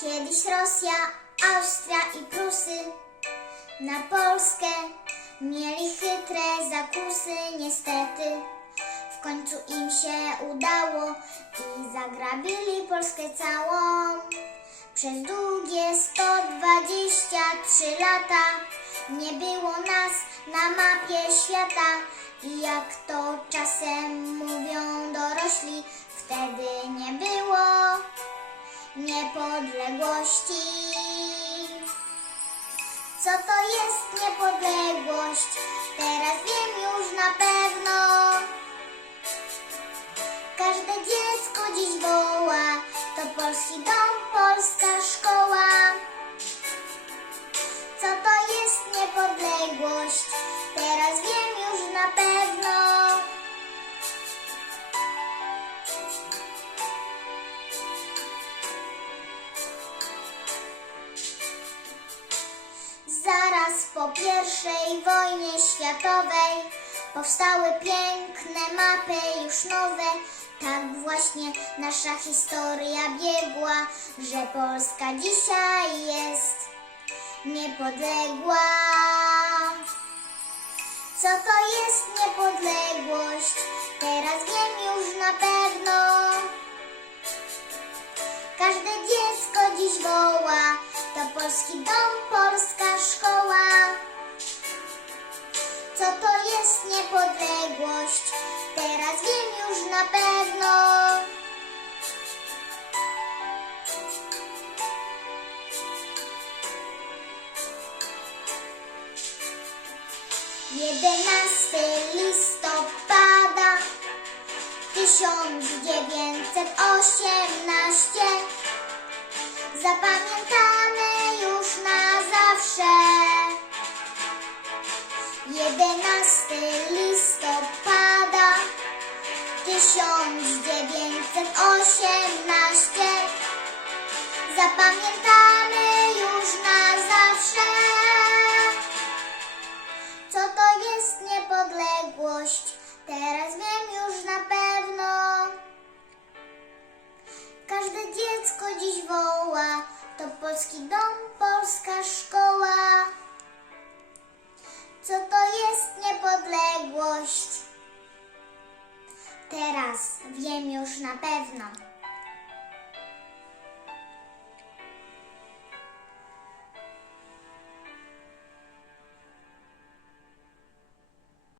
Kiedyś Rosja, Austria i Prusy na Polskę mieli chytre zakusy, niestety. W końcu im się udało i zagrabili Polskę całą. Przez długie 123 lata nie było nas na mapie świata i jak to czasem mówią dorośli, wtedy nie było niepodległości. Co to jest niepodległość? Teraz wiem już na pewno. Każde dziecko dziś woła, to polski dom, polska szkoła. Co to jest niepodległość? Teraz wiem już na pewno. Po pierwszej wojnie światowej powstały piękne mapy już nowe. Tak właśnie nasza historia biegła, że Polska dzisiaj jest niepodległa. Co to jest niepodległość? Teraz wiem już na pewno. Każde dziecko dziś woła, to polski dom, niepodległość? Teraz wiem już na pewno. Jedenasty listopada tysiąc dziewięćset osiemnaście 11 listopada 1918 Zapamiętamy już na zawsze Co to jest niepodległość? Teraz wiem już na pewno Każde dziecko dziś woła To polski dom już na pewno.